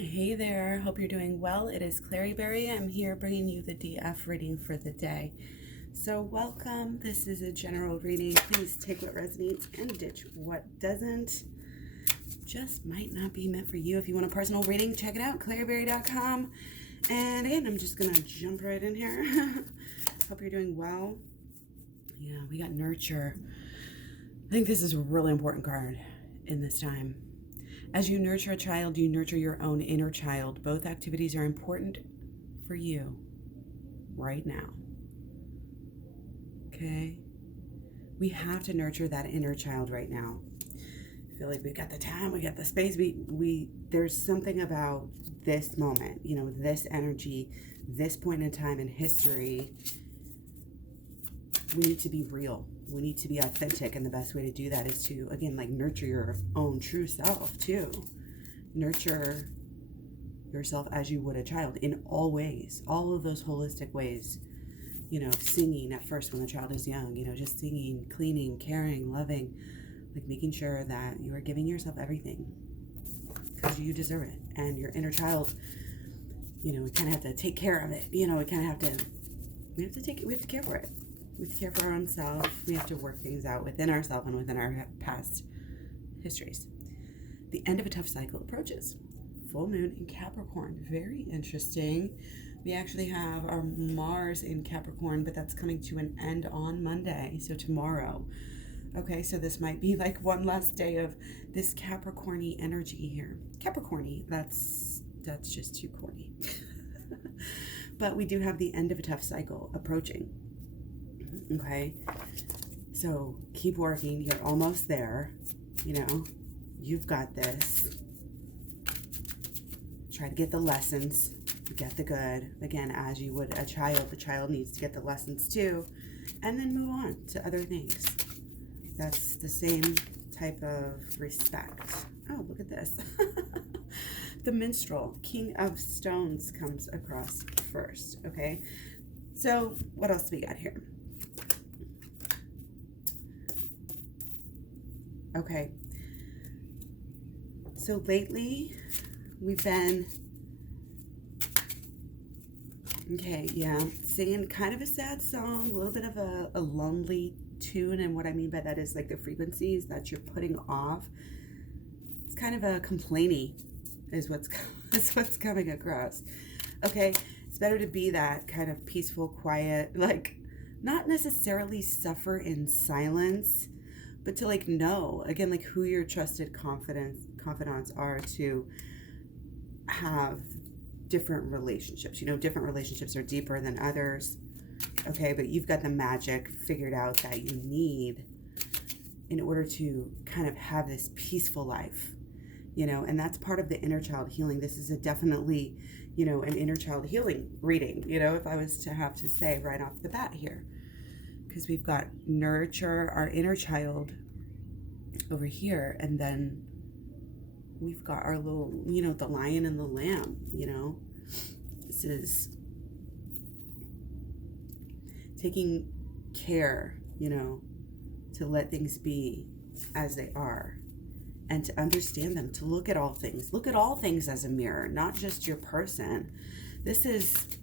Hey there, hope you're doing well. It is Claryberry. I'm here bringing you the DF reading for the day. So welcome. This is a general reading. Please take what resonates and ditch what doesn't. Just might not be meant for you. If you want a personal reading, check it out, claryberry.com. And again, I'm just going to jump right in here. Hope you're doing well. Yeah, we got nurture. I think this is a really important card in this time. As you nurture a child, you nurture your own inner child. Both activities are important for you right now. Okay? We have to nurture that inner child right now. I feel like we got the time, we got the space. There's something about this moment, this energy, this point in time in history. We need to be real. We need to be authentic, and the best way to do that is to, again, nurture your own true self, too. Nurture yourself as you would a child in all ways, all of those holistic ways. Singing at first when the child is young, just singing, cleaning, caring, loving, making sure that you are giving yourself everything because you deserve it. And your inner child, we kind of have to take care of it. We have to care for it. We have to care for our own self. We have to work things out within ourselves and within our past histories. The end of a tough cycle approaches. Full moon in Capricorn. Very interesting. We actually have our Mars in Capricorn, but that's coming to an end on Monday, so tomorrow. Okay, so this might be one last day of this Capricorn-y energy here. Capricorn-y, that's just too corny. But we do have the end of a tough cycle approaching. Okay, so keep working. You're almost there. You've got this. Try to get the lessons, get the good. Again, as you would a child, the child needs to get the lessons too, and then move on to other things. That's the same type of respect. Oh, look at this. The minstrel, King of Stones, comes across first. Okay, so what else do we got here? Okay, so lately we've been, singing kind of a sad song, a little bit of a lonely tune, and what I mean by that is the frequencies that you're putting off. It's kind of a complaining is what's coming across. Okay, it's better to be that kind of peaceful, quiet, not necessarily suffer in silence, but to know, again, who your trusted confidants are, to have different relationships. Different relationships are deeper than others. Okay, but you've got the magic figured out that you need in order to kind of have this peaceful life, and that's part of the inner child healing. This is definitely, an inner child healing reading, if I was to have to say right off the bat here. Because we've got nurture our inner child over here, and then we've got our little, the lion and the lamb, This is taking care, to let things be as they are and to understand them, to look at all things as a mirror, not just your person. This is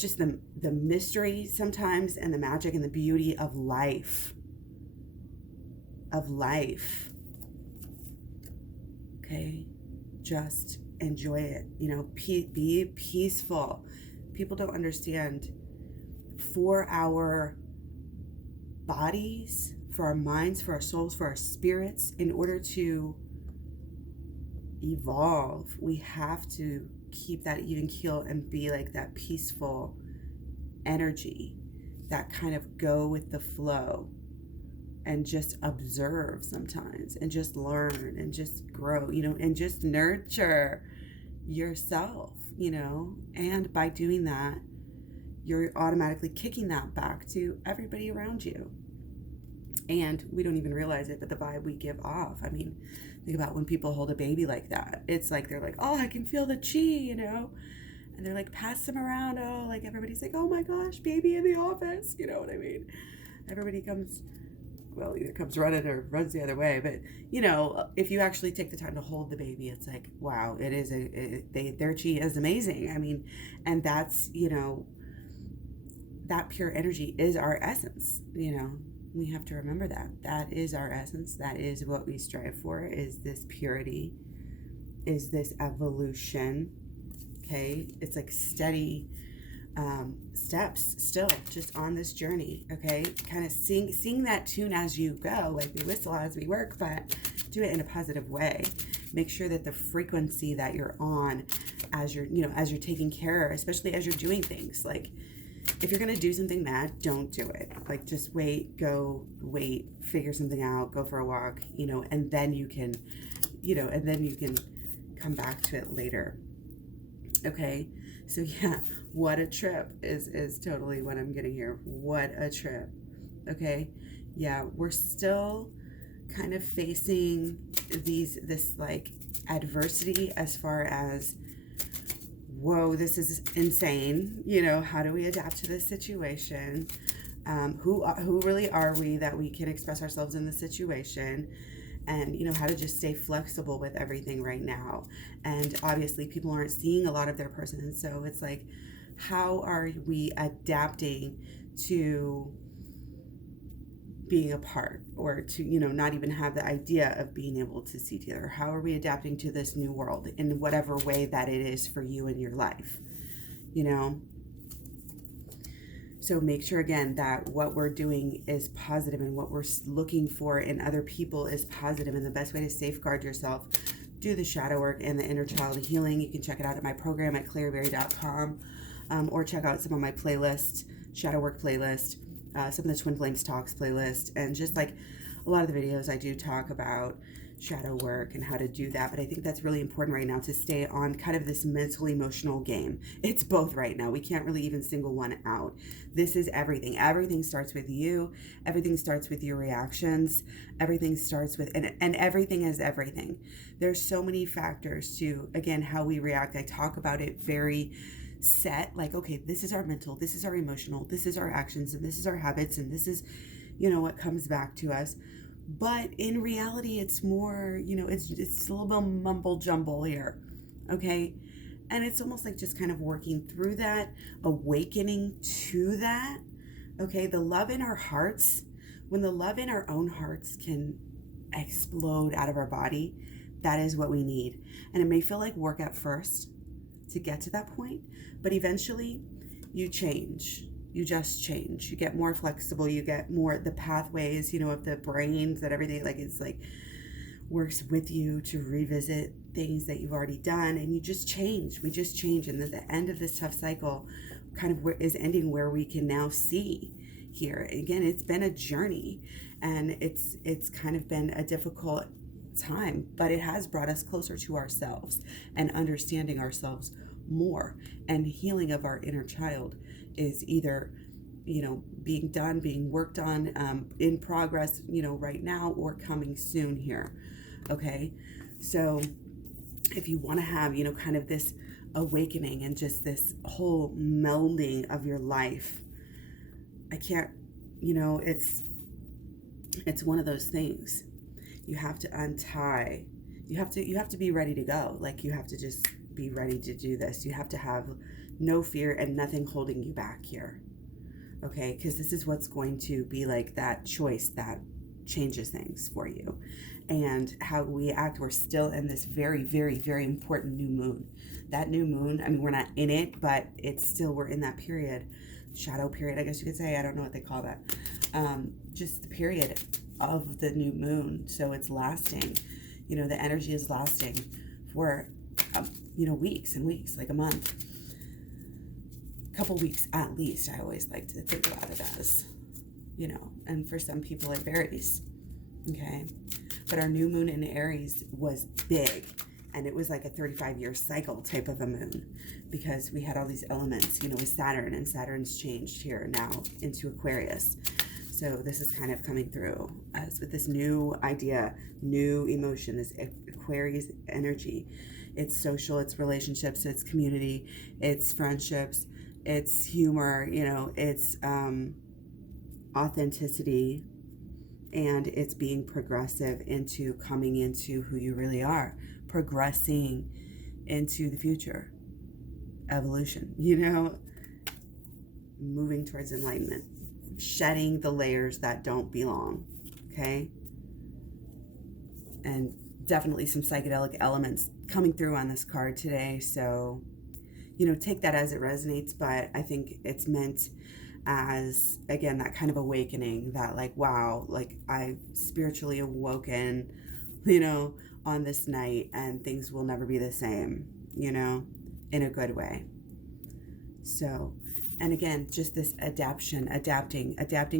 just the mystery sometimes, and the magic and the beauty of life. Okay, just enjoy it. Be peaceful. People don't understand. For our bodies, for our minds, for our souls, for our spirits, in order to evolve, we have to keep that even keel and be that peaceful energy, that kind of go with the flow, and just observe sometimes, and just learn, and just grow, and just nurture yourself, and by doing that, you're automatically kicking that back to everybody around you. And we don't even realize it, but the vibe we give off. I mean, think about when people hold a baby like that. It's they're oh, I can feel the chi, And they're pass them around. Oh, everybody's oh my gosh, baby in the office. You know what I mean? Everybody comes well, either comes running or runs the other way. But, if you actually take the time to hold the baby, it's like, wow, it is their chi is amazing. I mean, and that's, that pure energy is our essence. We have to remember that is our essence. That is what we strive for, is this purity, is this evolution. Okay. It's like steady steps still just on this journey. Okay. Kind of sing that tune as you go, like we whistle as we work, but do it in a positive way. Make sure that the frequency that you're on as you're taking care, especially as you're doing things, like if you're going to do something mad, don't do it. Like, just wait, figure something out, go for a walk, and then you can, come back to it later. Okay. So yeah, what a trip is totally what I'm getting here. What a trip. Okay. Yeah. We're still kind of facing this like adversity as far as, whoa, this is insane. How do we adapt to this situation? Who really are we that we can express ourselves in the situation? And, how to just stay flexible with everything right now. And obviously people aren't seeing a lot of their person. And so it's like, how are we adapting to being apart, or to, not even have the idea of being able to see together? How are we adapting to this new world in whatever way that it is for you in your life? So make sure, again, that what we're doing is positive, and what we're looking for in other people is positive. And the best way to safeguard yourself, do the shadow work and the inner child healing. You can check it out at my program at claireberry.com, or check out some of my playlists, shadow work playlist, some of the Twin Flames Talks playlist, and just like a lot of the videos I do talk about shadow work and how to do that. But I think that's really important right now, to stay on kind of this mental emotional game. It's both right now. We can't really even single one out. This is everything. Everything starts with you. Everything starts with your reactions. Everything starts with, and everything is everything. There's so many factors to, again, how we react. I talk about it very set, like, okay, this is our mental, this is our emotional, this is our actions, and this is our habits, and this is, what comes back to us. But in reality, it's more, it's a little bit mumble jumble here. Okay. And it's almost like just kind of working through that, awakening to that. Okay. The love in our hearts, when the love in our own hearts can explode out of our body, that is what we need. And it may feel like work at first to get to that point, but eventually you change. You just change. You get more flexible. You get more, the pathways, of the brains, that everything, like, it's like works with you to revisit things that you've already done, and you just change. We just change. And then the end of this tough cycle kind of is ending where we can now see here. Again, it's been a journey, and it's kind of been a difficult time, but it has brought us closer to ourselves and understanding ourselves more, and healing of our inner child is either, being done, being worked on, in progress, right now, or coming soon here. Okay. So if you want to have, kind of this awakening and just this whole melding of your life, I can't, it's one of those things. You have to untie, you have to be ready to go. Like, you have to just be ready to do this. You have to have no fear and nothing holding you back here. Okay. Because this is what's going to be like that choice that changes things for you, and how we act. We're still in this very, very, very important new moon. That new moon, I mean, we're not in it, but it's still, we're in that period, shadow period, I guess you could say. I don't know what they call that. Just the period of the new moon. So it's lasting, the energy is lasting for, weeks and weeks, like a month, couple weeks at least. I always like to think about it as, and for some people it varies. Okay. But our new moon in Aries was big, and it was like a 35-year cycle type of a moon, because we had all these elements, with Saturn, and Saturn's changed here now into Aquarius. So this is kind of coming through as with this new idea, new emotion, this Aquarius energy. It's social, it's relationships, it's community, it's friendships, it's humor, it's authenticity, And it's being progressive into coming into who you really are, progressing into the future, evolution, moving towards enlightenment, shedding the layers that don't belong, okay? And definitely some psychedelic elements coming through on this card today. So, take that as it resonates, but I think it's meant as, again, that kind of awakening that like, wow, like I've spiritually awoken, on this night, and things will never be the same, in a good way. So, and again, just this adapting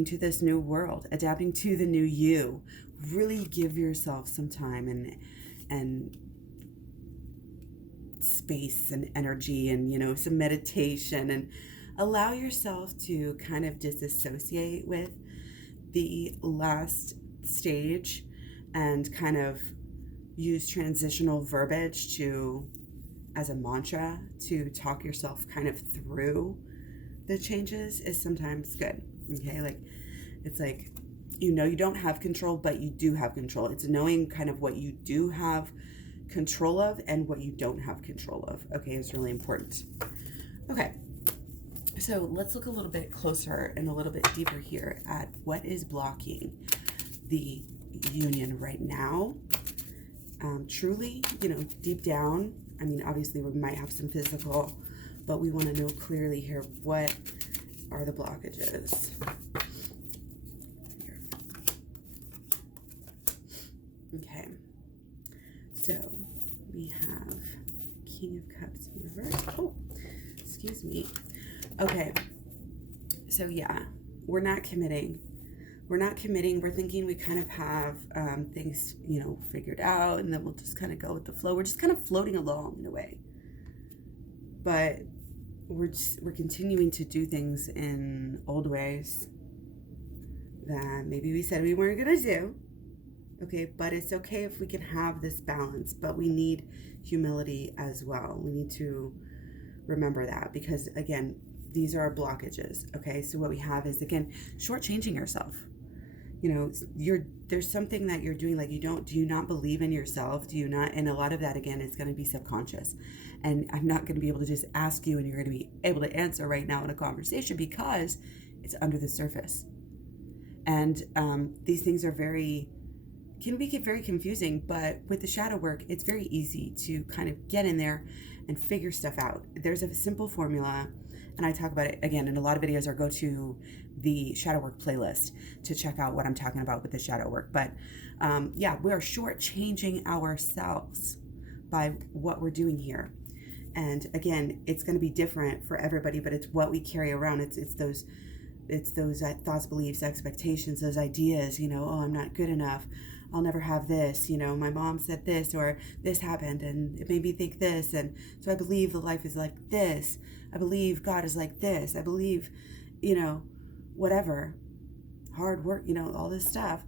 to this new world, adapting to the new you. Really give yourself some time and space and energy and, some meditation, and allow yourself to kind of disassociate with the last stage and kind of use transitional verbiage as a mantra to talk yourself kind of through the changes is sometimes good. Okay, like it's like, you don't have control, but you do have control. It's knowing kind of what you do have control of and what you don't have control of. Okay, it's really important. Okay, so let's look a little bit closer and a little bit deeper here at what is blocking the union right now. Truly, deep down, I mean, obviously we might have some physical, but we want to know clearly here, what are the blockages? Here. Okay, so we have King of Cups in reverse. Oh, excuse me. Okay, so yeah, we're not committing. We're thinking we kind of have things, figured out, and then we'll just kind of go with the flow. We're just kind of floating along in a way. But we're continuing to do things in old ways that maybe we said we weren't going to do. Okay, but it's okay if we can have this balance, but we need humility as well. We need to remember that, because again, these are our blockages. Okay, so what we have is, again, shortchanging yourself. There's something that you're doing, like do you not believe in yourself? Do you not? And a lot of that, again, is going to be subconscious. And I'm not going to be able to just ask you and you're going to be able to answer right now in a conversation, because it's under the surface. And these things can be very confusing, but with the shadow work, it's very easy to kind of get in there and figure stuff out. There's a simple formula, and I talk about it again in a lot of videos, or go to the shadow work playlist to check out what I'm talking about with the shadow work. But we are shortchanging ourselves by what we're doing here. And again, it's going to be different for everybody, but it's what we carry around. It's those thoughts, beliefs, expectations, those ideas, oh, I'm not good enough. I'll never have this, my mom said this, or this happened and it made me think this. And so I believe the life is like this. I believe God is like this. I believe, whatever, hard work, all this stuff.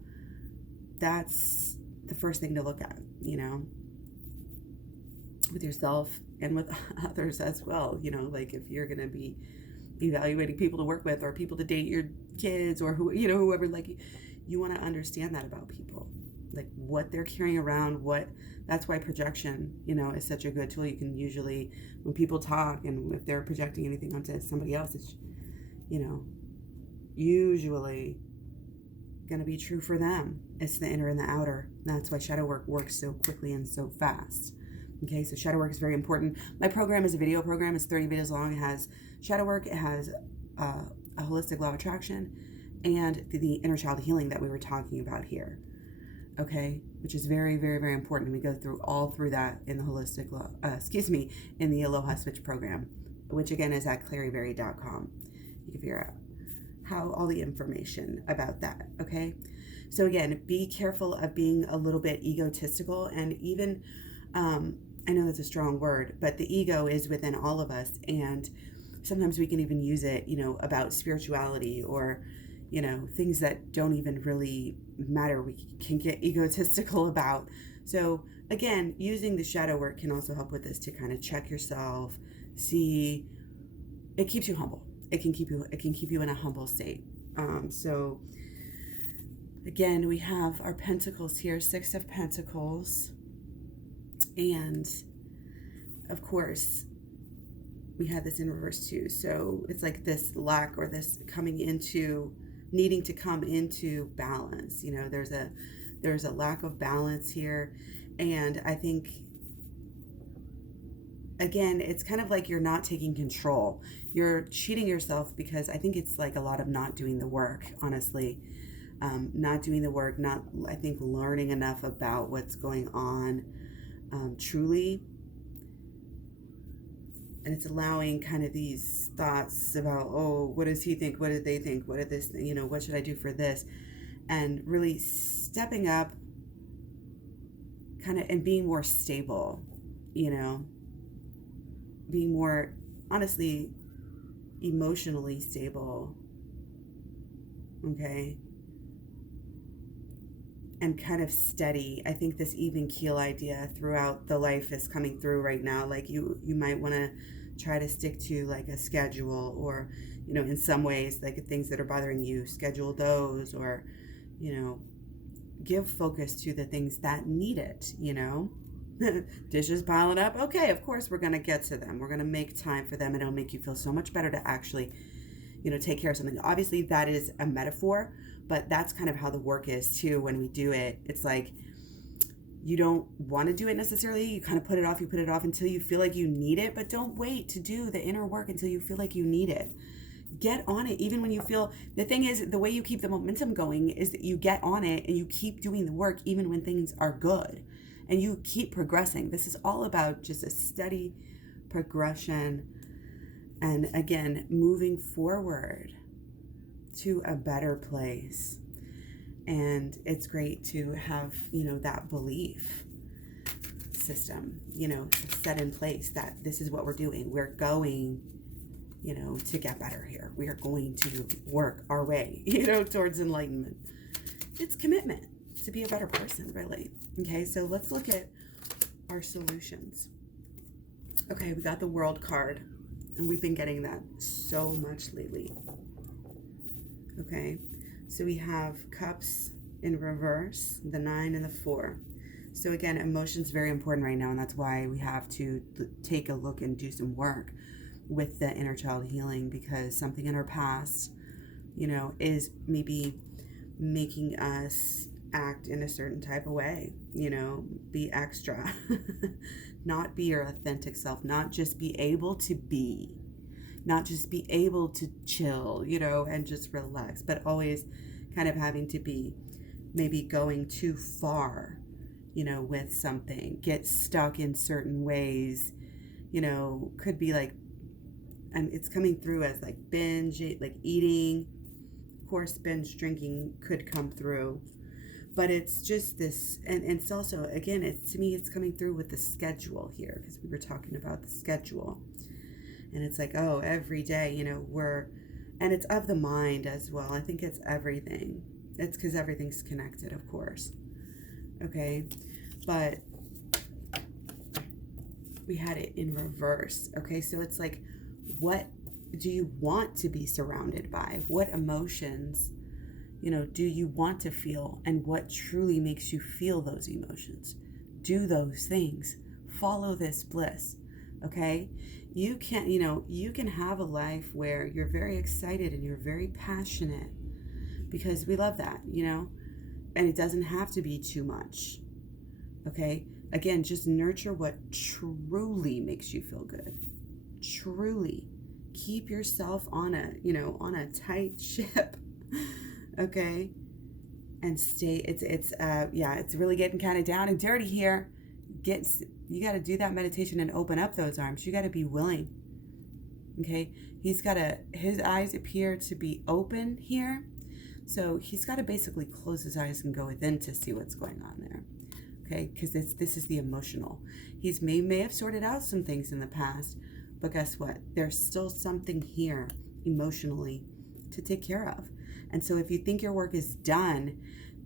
That's the first thing to look at, with yourself and with others as well. Like if you're going to be evaluating people to work with or people to date your kids or whoever, like you want to understand that about people, like what they're carrying around, that's why projection, is such a good tool. You can usually, when people talk and if they're projecting anything onto somebody else, it's, usually going to be true for them. It's the inner and the outer. That's why shadow work works so quickly and so fast. Okay, so shadow work is very important. My program is a video program. It's 30 videos long. It has shadow work. It has a holistic law of attraction and the inner child healing that we were talking about here. Okay, which is very, very, very important. We go through that in the holistic law, in the AHLoA SWICH program, which again is at claryberry.com. You can figure out all the information about that. Okay, so again, be careful of being a little bit egotistical, and even I know that's a strong word, but the ego is within all of us, and sometimes we can even use it, about spirituality or, things that don't even really matter. We can get egotistical about. So again, using the shadow work can also help with this, to kind of check yourself, see. It keeps you humble. It can keep you in a humble state. So Again, we have our pentacles here, Six of Pentacles. And of course, we had this in reverse too. So it's like this lack, or this coming into, needing to come into balance. You know, there's a lack of balance here. And I think, again, it's kind of like you're not taking control. You're cheating yourself, because I think it's like a lot of not doing the work, honestly. Not doing the work, not, I think, learning enough about what's going on truly. And it's allowing kind of these thoughts about, oh, what does he think? What did they think? What did this, you know, what should I do for this? And really stepping up kind of, and being more stable, you know, being more, honestly, emotionally stable. Okay. And kind of steady. I think this even keel idea throughout the life is coming through right now. Like you might want to try to stick to like a schedule, or, you know, in some ways, like things that are bothering you, schedule those, or, you know, give focus to the things that need it, you know. Dishes piling up. Okay, of course we're going to get to them. We're going to make time for them, and it'll make you feel so much better to actually, you know, take care of something. Obviously that is a metaphor, but that's kind of how the work is too. When we do it, it's like you don't want to do it necessarily. You kind of put it off until you feel like you need it, but don't wait to do the inner work until you feel like you need it. Get on it, even when you feel, the thing is, the way you keep the momentum going is that you get on it and you keep doing the work even when things are good, and you keep progressing. This is all about just a steady progression, and again, moving forward to a better place. And it's great to have, you know, that belief system, you know, set in place that this is what we're doing. We're going, you know, to get better here. We are going to work our way, you know, towards enlightenment. It's commitment to be a better person, really. Okay, so let's look at our solutions. Okay, we got the World card, and we've been getting that so much lately. Okay, so we have Cups in reverse, the 9 and the 4. So again, emotion's very important right now, and that's why we have to take a look and do some work with the inner child healing, because something in our past, you know, is maybe making us act in a certain type of way, you know, be extra, not be your authentic self, not just be able to be, not just be able to chill, you know, and just relax, but always kind of having to be maybe going too far, you know, with something, get stuck in certain ways, you know, could be like, and it's coming through as like binge, like eating, of course, binge drinking could come through, but it's just this, and it's also, again, it's, to me, it's coming through with the schedule here, because we were talking about the schedule. And it's like, oh, every day, you know, and it's of the mind as well. I think it's everything. It's because everything's connected, of course. Okay. But we had it in reverse. Okay. So it's like, what do you want to be surrounded by? What emotions, you know, do you want to feel? And what truly makes you feel those emotions? Do those things. Follow this bliss. Okay. You can, you know, you can have a life where you're very excited and you're very passionate, because we love that, you know, and it doesn't have to be too much. Okay. Again, just nurture what truly makes you feel good. Truly keep yourself on a, you know, on a tight ship. Okay. And stay, it's really getting kind of down and dirty here. You got to do that meditation and open up those arms. You got to be willing. Okay. His eyes appear to be open here. So he's got to basically close his eyes and go within to see what's going on there. Okay. Because this is the emotional. He's may have sorted out some things in the past, but guess what? There's still something here emotionally to take care of. And so if you think your work is done,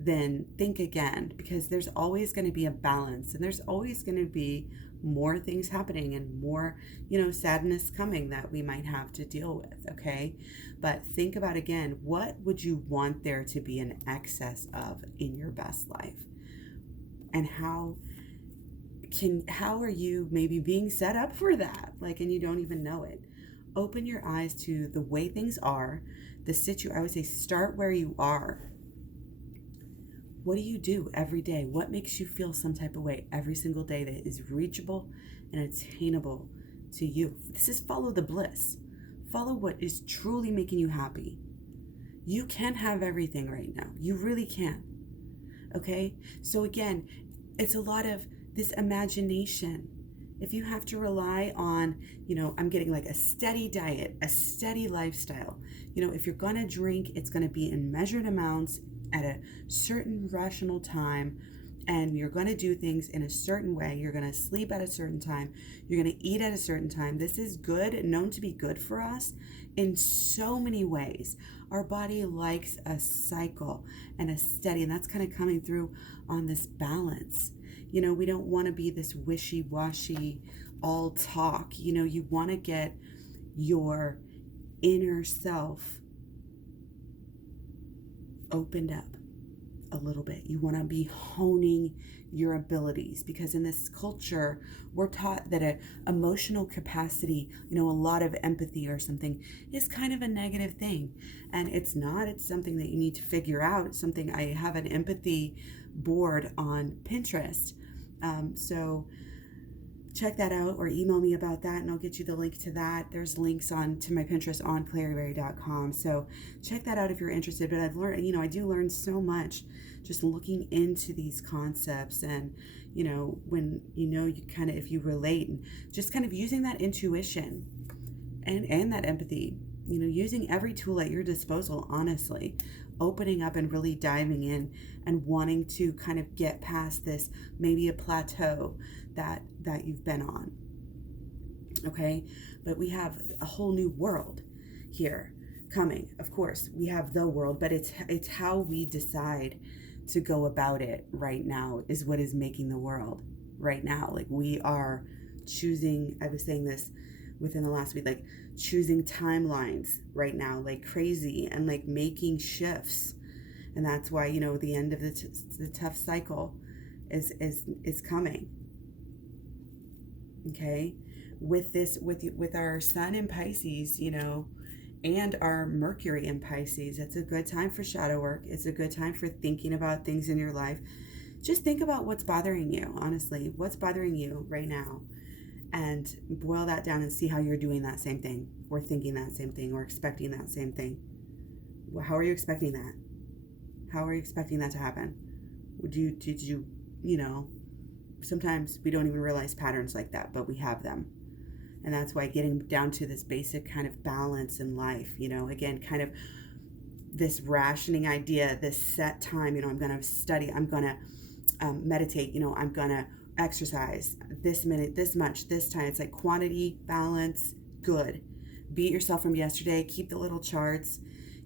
then think again, because there's always going to be a balance, and there's always going to be more things happening and more, sadness coming that we might have to deal with. Okay. But think about again, what would you want there to be an excess of in your best life? And how are you maybe being set up for that? And you don't even know it. Open your eyes to the way things are, I would say start where you are. What do you do every day? What makes you feel some type of way every single day that is reachable and attainable to you? This is follow the bliss. Follow what is truly making you happy. You can have everything right now. You really can. Okay? So again, it's a lot of this imagination. If you have to rely on, I'm getting a steady diet, a steady lifestyle, if you're going to drink, it's going to be in measured amounts at a certain rational time, and you're going to do things in a certain way. You're going to sleep at a certain time. You're going to eat at a certain time. This is good, known to be good for us in so many ways. Our body likes a cycle and a steady, and that's kind of coming through on this balance. We don't want to be this wishy-washy all talk. You want to get your inner self opened up a little bit. You want to be honing your abilities, because in this culture, we're taught that an emotional capacity, a lot of empathy or something is kind of a negative thing. And it's not. It's something that you need to figure out. It's something, I have an empathy board on Pinterest. So check that out, or email me about that, and I'll get you the link to that. There's links to my Pinterest on claryberry.com. So check that out if you're interested. But I've learned, I do learn so much just looking into these concepts, and, when, you kind of, if you relate, and just kind of using that intuition and that empathy, using every tool at your disposal, honestly, opening up and really diving in and wanting to kind of get past this, maybe a plateau that you've been on. Okay. But we have a whole new world here coming. Of course, we have the world, but it's how we decide to go about it right now is what is making the world right now. We are choosing, I was saying this within the last week, choosing timelines right now, crazy, and making shifts. And that's why, the end of the tough cycle is coming. Okay. With our sun in Pisces, and our Mercury in Pisces, it's a good time for shadow work. It's a good time for thinking about things in your life. Just think about what's bothering you, honestly. What's bothering you right now? And boil that down and see how you're doing that same thing, or thinking that same thing, or expecting that same thing. How are you expecting that? How are you expecting that to happen? Did you, sometimes we don't even realize patterns like that, but we have them. And that's why getting down to this basic kind of balance in life, again, kind of this rationing idea, this set time, I'm going to study, I'm going to meditate, I'm going to exercise this minute, this much, this time. It's quantity, balance, good. Beat yourself from yesterday, keep the little charts,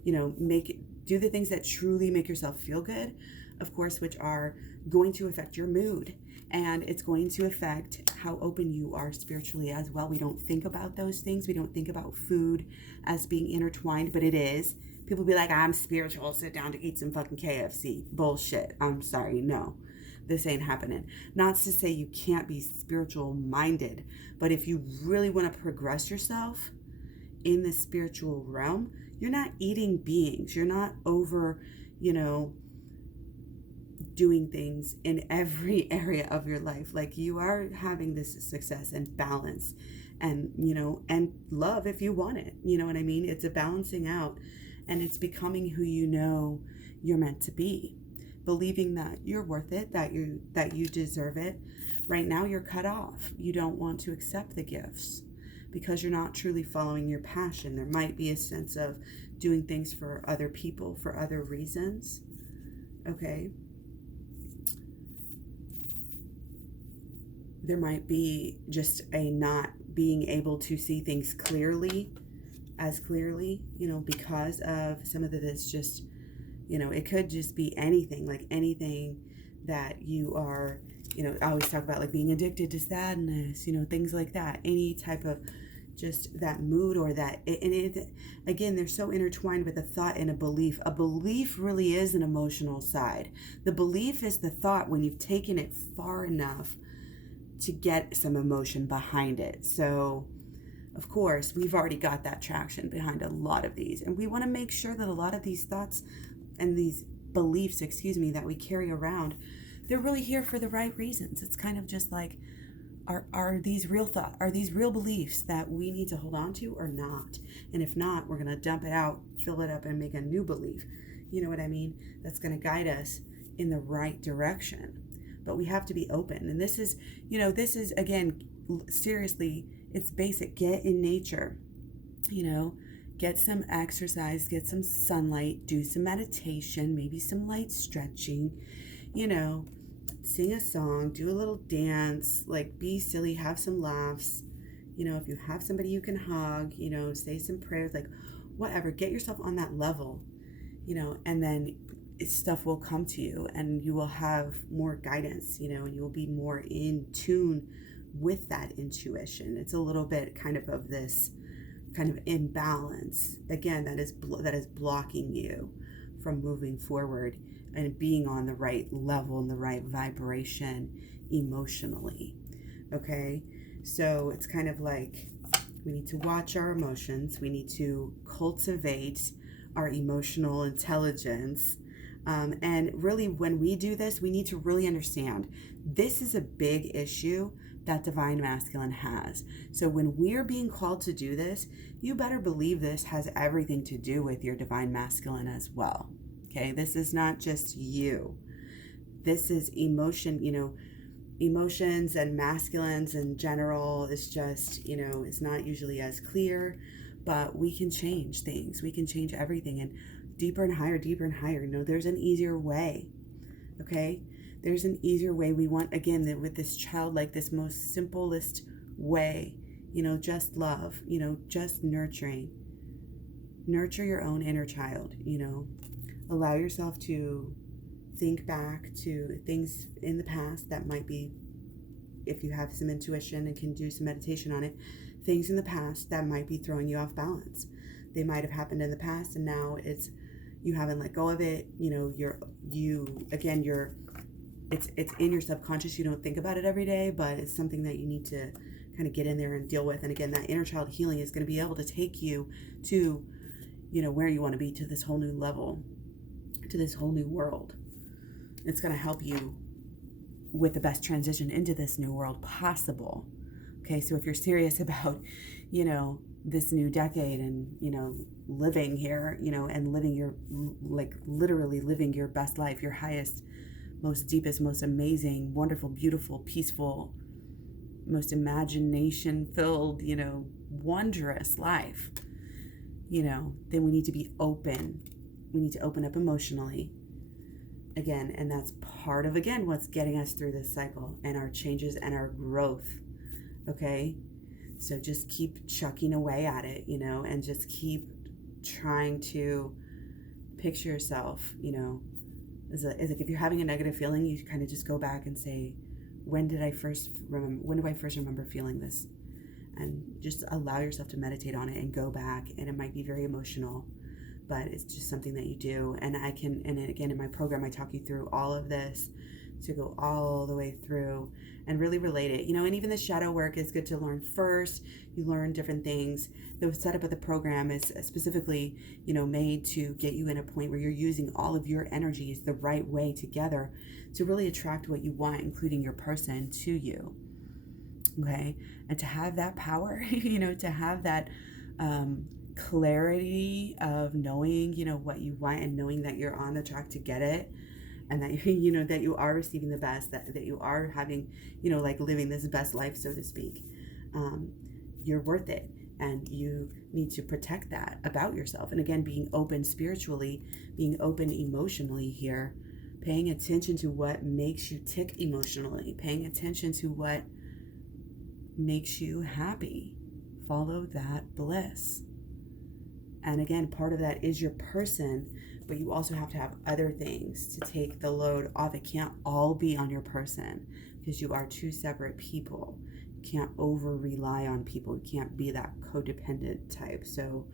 do the things that truly make yourself feel good, of course, which are going to affect your mood. And it's going to affect how open you are spiritually as well. We don't think about those things. We don't think about food as being intertwined, but it is. People be like, I'm spiritual, sit down to eat some fucking KFC. Bullshit. I'm sorry. No, this ain't happening. Not to say you can't be spiritual minded, but if you really want to progress yourself in the spiritual realm, you're not eating beings. You're not over, doing things in every area of your life. You are having this success and balance and, and love if you want it. You know what I mean? It's a balancing out, and it's becoming who you're meant to be. Believing that you're worth it, that you deserve it. Right now you're cut off. You don't want to accept the gifts because you're not truly following your passion. There might be a sense of doing things for other people for other reasons. Okay. There might be just a not being able to see things clearly, because of some of this just, It could just be anything, like anything that you are, I always talk about like being addicted to sadness, things like that. Any type of just that mood or that, and again, they're so intertwined with a thought and a belief. A belief really is an emotional side. The belief is the thought when you've taken it far enough to get some emotion behind it. So, of course, we've already got that traction behind a lot of these. And we want to make sure that a lot of these thoughts and these beliefs, that we carry around, they're really here for the right reasons. It's kind of just like, are these real thoughts? Are these real beliefs that we need to hold on to or not? And if not, we're going to dump it out, fill it up, and make a new belief. You know what I mean? That's going to guide us in the right direction. But we have to be open. And this is, again, seriously, it's basic. Get in nature, get some exercise, get some sunlight, do some meditation, maybe some light stretching, sing a song, do a little dance, like be silly, have some laughs. If you have somebody you can hug, say some prayers, like whatever, get yourself on that level, and then stuff will come to you and you will have more guidance, and you will be more in tune with that intuition. It's a little bit kind of this kind of imbalance, again, that is blocking you from moving forward and being on the right level and the right vibration emotionally. Okay, so it's kind of like we need to watch our emotions. We need to cultivate our emotional intelligence. And really, when we do this, we need to really understand this is a big issue that Divine Masculine has. So when we're being called to do this, you better believe this has everything to do with your Divine Masculine as well. Okay, this is not just you. This is emotion, emotions and masculines in general is just, it's not usually as clear, but we can change things. We can change everything, and deeper and higher, there's an easier way. Okay, there's an easier way. We want, again, that with this child, like this most simplest way, just love, just nurturing. Nurture your own inner child, allow yourself to think back to things in the past that might be, if you have some intuition and can do some meditation on it, things in the past that might be throwing you off balance. They might have happened in the past and now you haven't let go of it. It's in your subconscious. You don't think about it every day, but it's something that you need to kind of get in there and deal with. And again, that inner child healing is going to be able to take you to, where you want to be, to this whole new level, to this whole new world. It's going to help you with the best transition into this new world possible. Okay, so if you're serious about, this new decade and, living here, and living your, like literally living your best life, your highest, most deepest, most amazing, wonderful, beautiful, peaceful, most imagination filled, wondrous life, then we need to be open. We need to open up emotionally. Again, and that's part of, again, what's getting us through this cycle and our changes and our growth. Okay? So just keep chucking away at it, and just keep trying to picture yourself, as like if you're having a negative feeling, you kind of just go back and say, when do I first remember feeling this? And just allow yourself to meditate on it and go back. And it might be very emotional, but it's just something that you do. And again, in my program, I talk you through all of this to go all the way through and really relate it, and even the shadow work is good to learn first. You learn different things. The setup of the program is specifically, made to get you in a point where you're using all of your energies the right way together to really attract what you want, including your person, to you. Okay. And to have that power, to have that clarity of knowing, what you want and knowing that you're on the track to get it. And that, that you are receiving the best, that you are having, like living this best life, so to speak. You're worth it. And you need to protect that about yourself. And again, being open spiritually, being open emotionally here, paying attention to what makes you tick emotionally, paying attention to what makes you happy. Follow that bliss. And again, part of that is your person, but you also have to have other things to take the load off. It can't all be on your person because you are two separate people. You can't over rely on people. You can't be that codependent type. So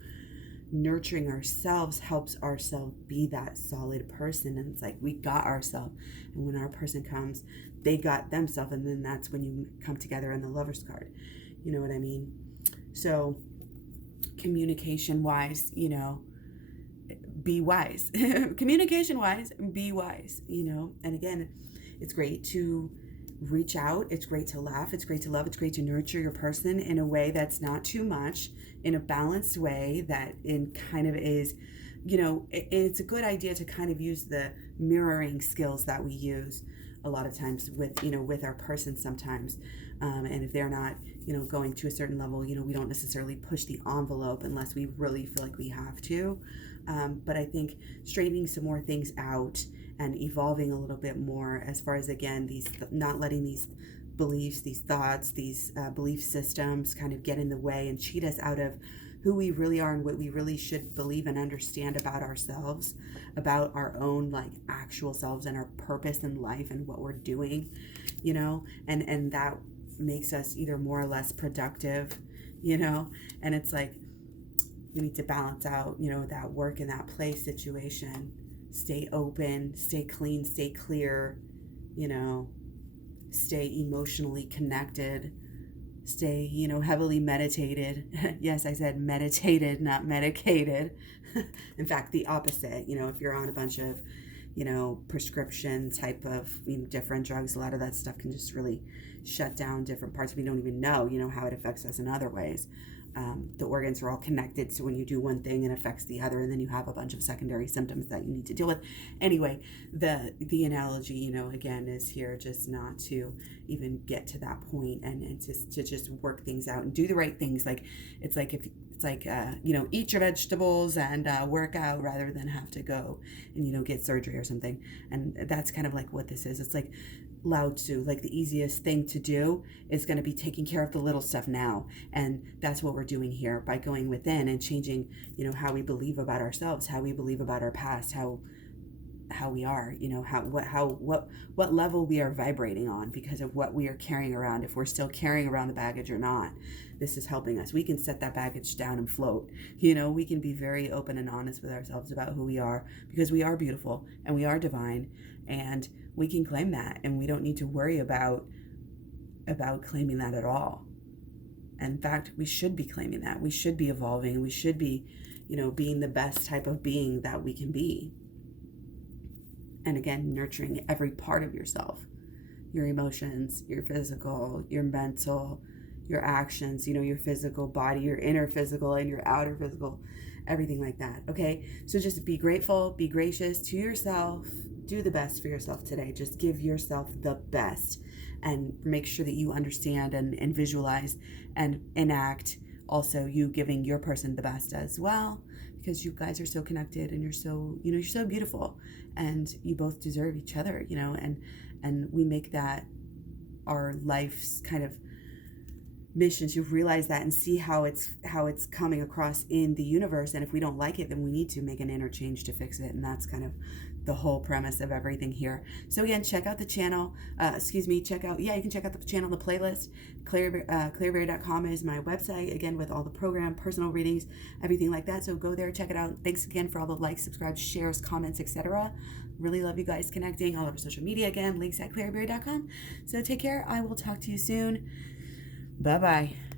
nurturing ourselves helps ourselves be that solid person. And it's like we got ourselves, and when our person comes, they got themselves, and then that's when you come together in the Lover's card. You know what I mean? So communication wise, you know, be wise. Communication wise, be wise, you know. And again, it's great to reach out. It's great to laugh. It's great to love. It's great to nurture your person in a way that's not too much, in a balanced way that in kind of is, you know, it's a good idea to kind of use the mirroring skills that we use a lot of times with, you know, with our person sometimes. And if they're not, you know, going to a certain level, you know, we don't necessarily push the envelope unless we really feel like we have to. But I think straightening some more things out and evolving a little bit more as far as, again, these not letting these beliefs, these thoughts, these belief systems kind of get in the way and cheat us out of who we really are and what we really should believe and understand about ourselves, about our own like actual selves and our purpose in life and what we're doing, you know, and that makes us either more or less productive, you know. And it's like we need to balance out, you know, that work and that play situation. Stay open, stay clean, stay clear, you know, stay emotionally connected, stay, you know, heavily meditated. Yes, I said meditated, not medicated. In fact, the opposite. You know, if you're on a bunch of, you know, prescription type of, you know, different drugs, a lot of that stuff can just really shut down different parts. We don't even know, you know, how it affects us in other ways. The organs are all connected, so when you do one thing, it affects the other, and then you have a bunch of secondary symptoms that you need to deal with. Anyway, the analogy, you know, again, is here just not to even get to that point and to just work things out and do the right things. Like it's like if it's like you know, eat your vegetables and work out rather than have to go and, you know, get surgery or something. And that's kind of like what this is. It's like Lao Tzu, like the easiest thing to do is going to be taking care of the little stuff now. And that's what we're doing here by going within and changing, you know, how we believe about ourselves, how we believe about our past, how we are, you know, what level we are vibrating on because of what we are carrying around. If we're still carrying around the baggage or not, this is helping us. We can set that baggage down and float. You know, we can be very open and honest with ourselves about who we are, because we are beautiful and we are divine, and we can claim that, and we don't need to worry about claiming that at all. In fact, we should be claiming that. We should be evolving. We should be, you know, being the best type of being that we can be. And again, nurturing every part of yourself, your emotions, your physical, your mental, your actions, you know, your physical body, your inner physical and your outer physical, everything like that. Okay. So just be grateful, be gracious to yourself, do the best for yourself today. Just give yourself the best, and make sure that you understand and visualize and enact also you giving your person the best as well, because you guys are so connected and you're so, you know, you're so beautiful, and you both deserve each other, you know, and we make that our life's kind of mission to realize that and see how it's coming across in the universe. And if we don't like it, then we need to make an interchange to fix it. And that's kind of the whole premise of everything here. So again, check out the channel, you can check out the channel, the playlist. Clairberry.com is my website, again, with all the program, personal readings, everything like that. So go there, check it out. Thanks again for all the likes, subscribes, shares, comments, etc. Really love you guys connecting. All over social media, again, links at clairberry.com. So take care. I will talk to you soon. Bye-bye.